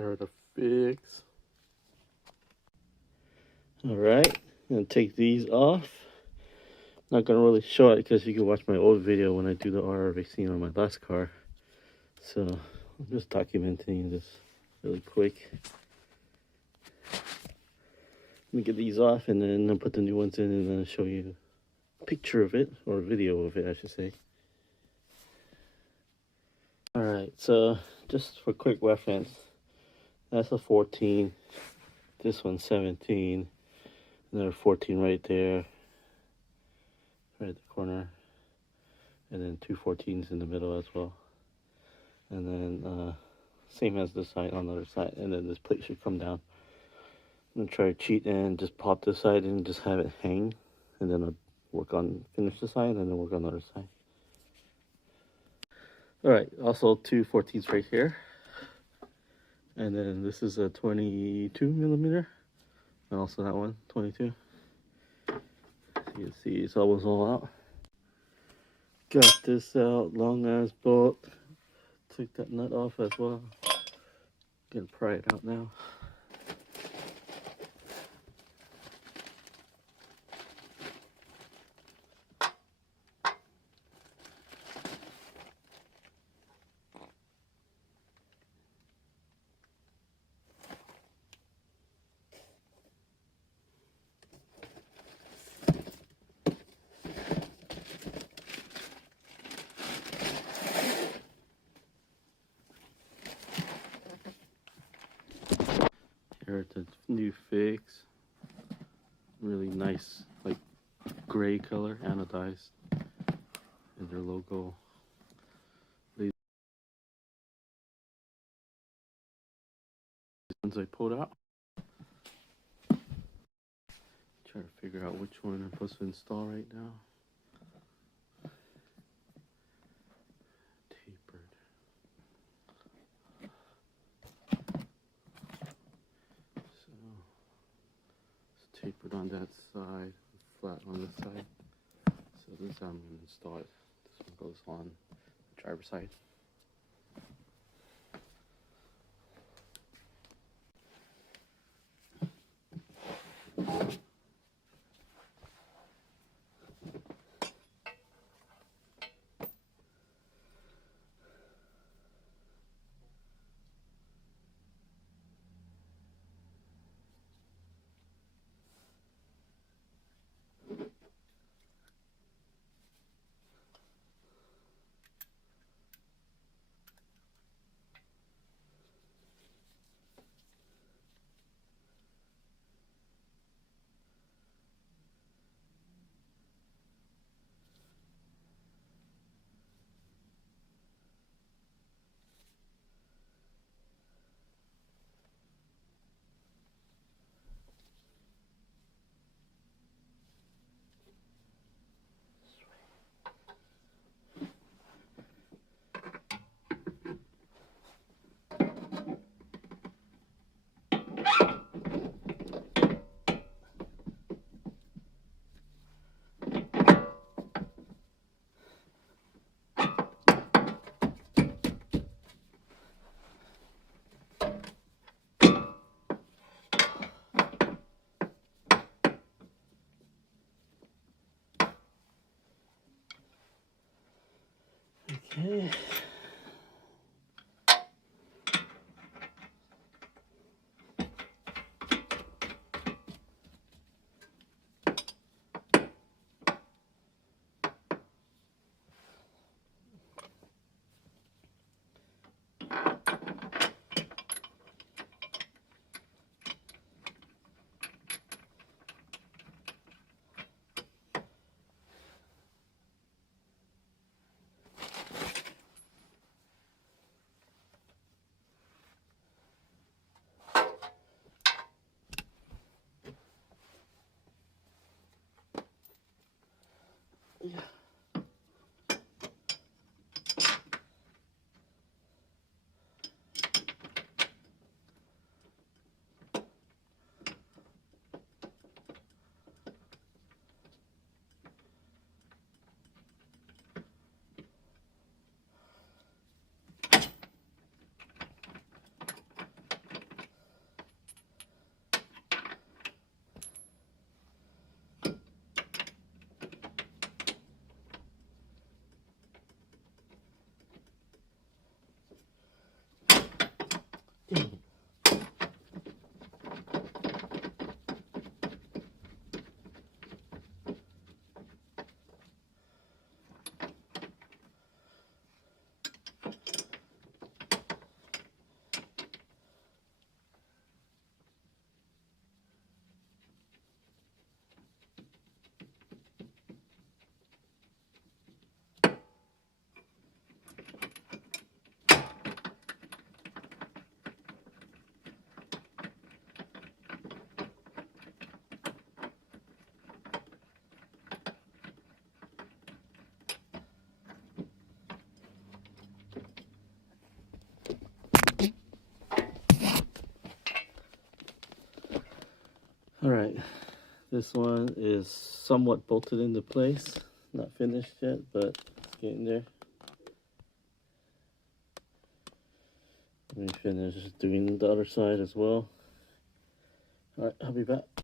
Here are the FIGS. Alright, I'm gonna take these off. Not gonna really show it because you can watch my old video when I do the RRV scene on my last car. So I'm just documenting this really quick. Let me get these off and then I'll put the new ones in and then I'll show you a picture of it, or a video of it I should say. Alright, so just for quick reference, that's a 14, this one's 17, another 14 right there, right at the corner, and then two 14s in the middle as well. And then same as this side on the other side, and then this plate should come down. I'm gonna try to cheat and just pop this side and just have it hang, and then I'll finish the side and then work on the other side. Alright, also two 14s right here. And then this is a 22 millimeter. And also that one, 22. So you can see it's almost all out. Got this out, long ass bolt. Took that nut off as well. Gonna pry it out now. Here are the new FIGS. Really nice, like gray color, anodized. And their logo. These ones I pulled out. Try to figure out which one I'm supposed to install right now. Tapered. So it's tapered on that side, flat on this side. So this is how I'm going to install it. This one goes on the driver's side. Okay. Yeah. Alright, this one is somewhat bolted into place. Not finished yet, but it's getting there. Let me finish doing the other side as well. Alright, I'll be back.